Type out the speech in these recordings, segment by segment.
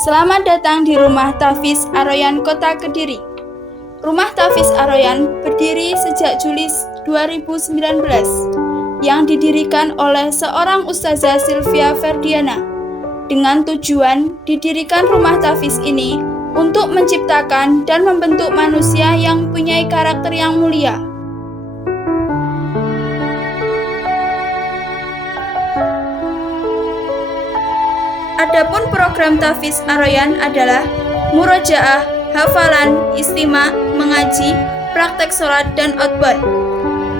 Selamat datang di Rumah Tahfiz Ar-Royan Kota Kediri. Rumah Tahfiz Ar-Royan berdiri sejak Juli 2019 yang didirikan oleh seorang Ustazah Sylvia Ferdiana. Dengan tujuan didirikan Rumah Tahfiz ini untuk menciptakan dan membentuk manusia yang mempunyai karakter yang mulia. Adapun program Tahfiz Ar-Royan adalah murojaah, hafalan, istima, mengaji, praktek sholat, dan outbound.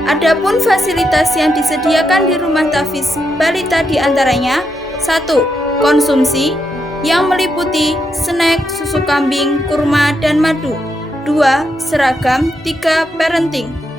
Adapun fasilitas yang disediakan di Rumah Tahfiz Balita diantaranya 1. Konsumsi yang meliputi snack, susu kambing, kurma, dan madu. 2. Seragam. 3. Parenting.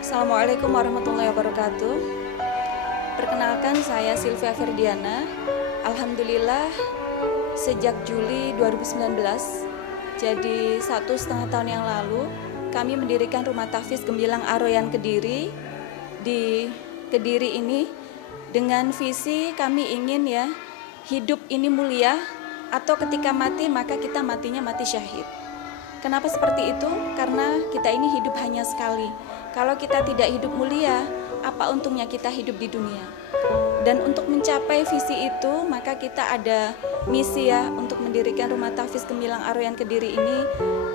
Assalamualaikum warahmatullahi wabarakatuh. Perkenalkan, saya Sylvia Ferdiana. Alhamdulillah sejak Juli 2019, jadi 1,5 tahun yang lalu, kami mendirikan Rumah Tahfiz Gemilang Ar-Royan Kediri. Di Kediri ini dengan visi kami ingin hidup ini mulia, atau ketika mati maka kita matinya mati syahid. Kenapa seperti itu? Karena kita ini hidup hanya sekali. Kalau kita tidak hidup mulia, apa untungnya kita hidup di dunia? Dan untuk mencapai visi itu, maka kita ada misi untuk mendirikan Rumah Tahfiz Gemilang Ar-Royan Kediri ini.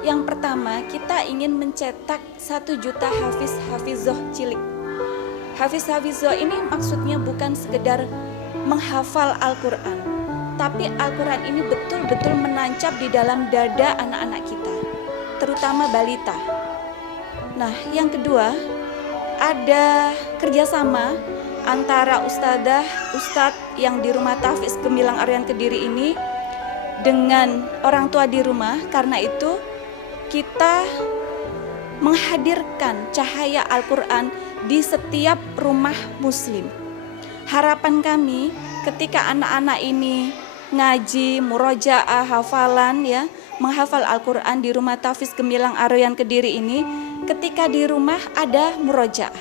Yang pertama, kita ingin mencetak 1 juta hafiz-hafizoh cilik. Hafiz-hafizoh ini maksudnya bukan sekedar menghafal Al-Quran, tapi Al-Quran ini betul-betul menancap di dalam dada anak-anak kita, terutama balita. Nah, yang kedua, ada kerjasama antara ustadz yang di Rumah Tahfiz Gemilang Ar-Royan Kediri ini dengan orang tua di rumah. Karena itu kita menghadirkan cahaya Al-Quran di setiap rumah muslim. Harapan kami ketika anak-anak ini ngaji, murojaah, hafalan menghafal Al-Quran di Rumah Tahfiz Gemilang Ar-Royan Kediri ini, ketika di rumah ada murojaah,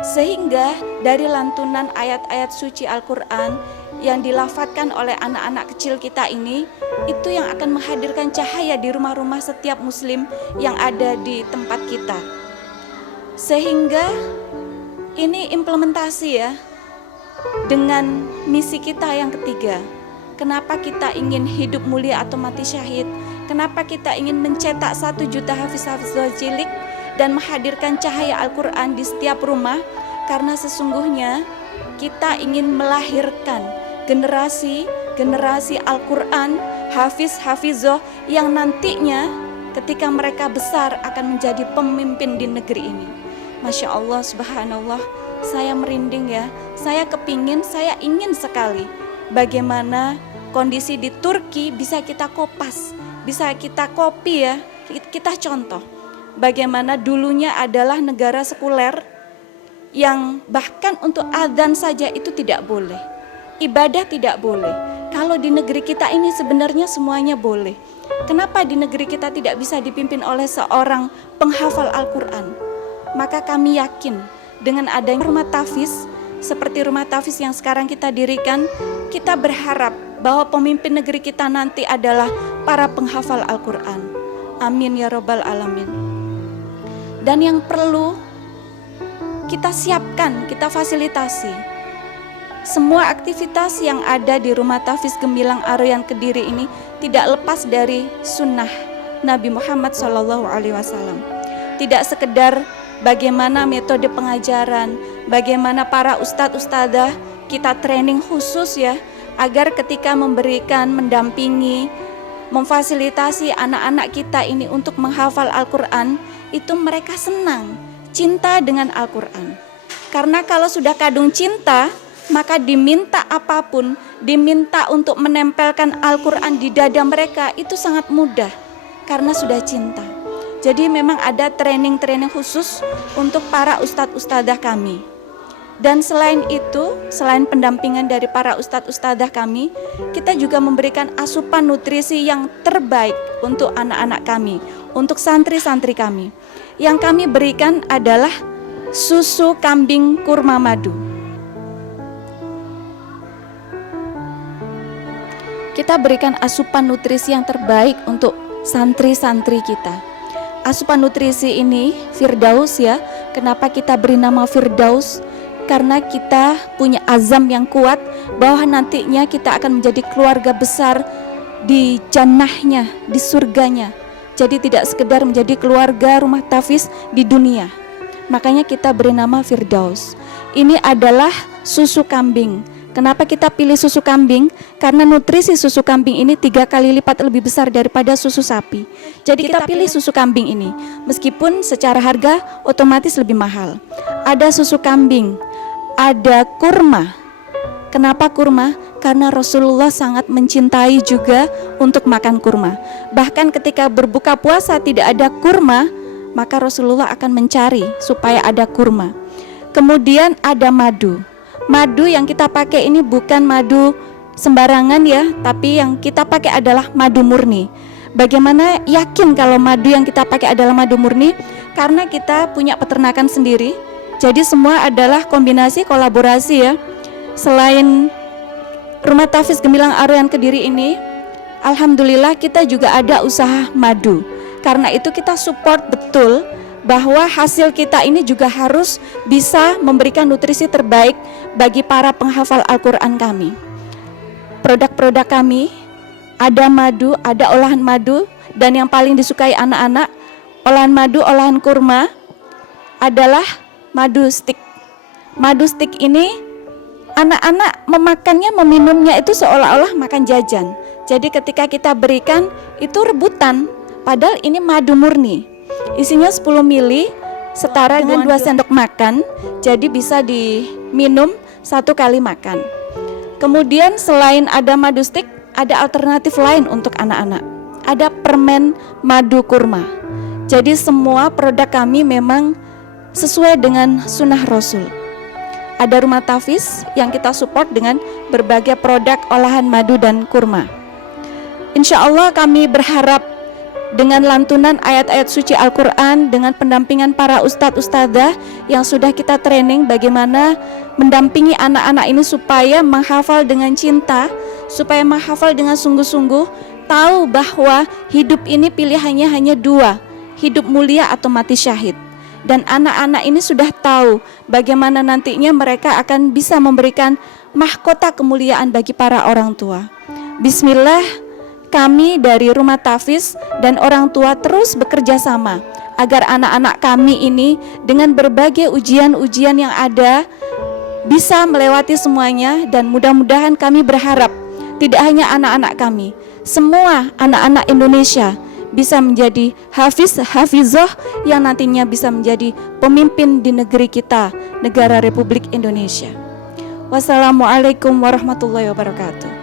sehingga dari lantunan ayat-ayat suci Al-Quran yang dilafadzkan oleh anak-anak kecil kita ini, itu yang akan menghadirkan cahaya di rumah-rumah setiap muslim yang ada di tempat kita. Sehingga ini implementasi dengan misi kita yang ketiga. Kenapa kita ingin hidup mulia atau mati syahid? Kenapa kita ingin mencetak 1 juta hafiz-hafizoh cilik dan menghadirkan cahaya Al-Quran di setiap rumah? Karena sesungguhnya kita ingin melahirkan generasi Al-Quran, hafiz-hafizoh yang nantinya ketika mereka besar akan menjadi pemimpin di negeri ini. Masya Allah, subhanallah, saya merinding saya ingin sekali bagaimana kondisi di Turki bisa kita kopas, bisa kita copy kita contoh. Bagaimana dulunya adalah negara sekuler yang bahkan untuk adzan saja itu tidak boleh, ibadah tidak boleh. Kalau di negeri kita ini sebenarnya semuanya boleh. Kenapa di negeri kita tidak bisa dipimpin oleh seorang penghafal Al-Quran? Maka kami yakin dengan adanya Rumah Tahfiz seperti Rumah Tahfiz yang sekarang kita dirikan, kita berharap bahwa pemimpin negeri kita nanti adalah para penghafal Al-Quran. Amin ya Rabbal Alamin. Dan yang perlu kita siapkan, kita fasilitasi semua aktivitas yang ada di Rumah Tahfiz Gemilang Aroyan Kediri ini tidak lepas dari sunnah Nabi Muhammad SAW. Tidak sekedar bagaimana metode pengajaran, bagaimana para ustadz-ustadzah kita training khusus ya, agar ketika memberikan, mendampingi, memfasilitasi anak-anak kita ini untuk menghafal Al-Quran, itu mereka senang, cinta dengan Al-Quran. Karena kalau sudah kadung cinta, maka diminta apapun, diminta untuk menempelkan Al-Quran di dada mereka, itu sangat mudah karena sudah cinta. Jadi memang ada training-training khusus untuk para ustadz-ustadzah kami. Dan selain itu, selain pendampingan dari para ustadz-ustadzah kami, kita juga memberikan asupan nutrisi yang terbaik untuk anak-anak kami, untuk santri-santri kami. Yang kami berikan adalah susu kambing kurma madu. Kita berikan asupan nutrisi yang terbaik untuk santri-santri kita. Asupan nutrisi ini Firdaus ya. Kenapa kita beri nama Firdaus? Karena kita punya azam yang kuat bahwa nantinya kita akan menjadi keluarga besar di jannahnya, di surganya. Jadi tidak sekedar menjadi keluarga Rumah Tahfiz di dunia. Makanya kita beri nama Firdaus. Ini adalah susu kambing. Kenapa kita pilih susu kambing? Karena nutrisi susu kambing ini 3 kali lipat lebih besar daripada susu sapi. Jadi kita pilih susu kambing ini. Meskipun secara harga otomatis lebih mahal. Ada susu kambing, ada kurma. Kenapa kurma? Karena Rasulullah sangat mencintai juga untuk makan kurma. Bahkan ketika berbuka puasa tidak ada kurma, maka Rasulullah akan mencari supaya ada kurma. Kemudian ada madu. Madu yang kita pakai ini bukan madu sembarangan ya, tapi yang kita pakai adalah madu murni. Bagaimana yakin kalau madu yang kita pakai adalah madu murni? Karena kita punya peternakan sendiri. Jadi semua adalah kombinasi kolaborasi ya. Selain Rumah Tahfiz Gemilang Aroyan Kediri ini, alhamdulillah kita juga ada usaha madu. Karena itu kita support betul bahwa hasil kita ini juga harus bisa memberikan nutrisi terbaik bagi para penghafal Al-Quran kami. Produk-produk kami ada madu, ada olahan madu, dan yang paling disukai anak-anak, olahan madu, olahan kurma adalah madu stick. Madu stick ini anak-anak memakannya, meminumnya itu seolah-olah makan jajan. Jadi ketika kita berikan itu rebutan, padahal ini madu murni. Isinya 10 ml setara dengan 2 sendok makan. Jadi bisa diminum 1 kali makan. Kemudian selain ada madu stick, ada alternatif lain untuk anak-anak. Ada permen madu kurma. Jadi semua produk kami memang sesuai dengan sunnah Rasul. Ada Rumah Tahfiz yang kita support dengan berbagai produk olahan madu dan kurma. Insya Allah kami berharap dengan lantunan ayat-ayat suci Al-Quran, dengan pendampingan para ustadz-ustadzah yang sudah kita training bagaimana mendampingi anak-anak ini supaya menghafal dengan cinta, supaya menghafal dengan sungguh-sungguh, tahu bahwa hidup ini pilihannya hanya 2, hidup mulia atau mati syahid. Dan anak-anak ini sudah tahu bagaimana nantinya mereka akan bisa memberikan mahkota kemuliaan bagi para orang tua. Bismillah. Kami dari Rumah Tahfiz dan orang tua terus bekerja sama agar anak-anak kami ini dengan berbagai ujian-ujian yang ada bisa melewati semuanya, dan mudah-mudahan kami berharap tidak hanya anak-anak kami, semua anak-anak Indonesia bisa menjadi hafizoh yang nantinya bisa menjadi pemimpin di negeri kita, negara Republik Indonesia. Wassalamualaikum warahmatullahi wabarakatuh.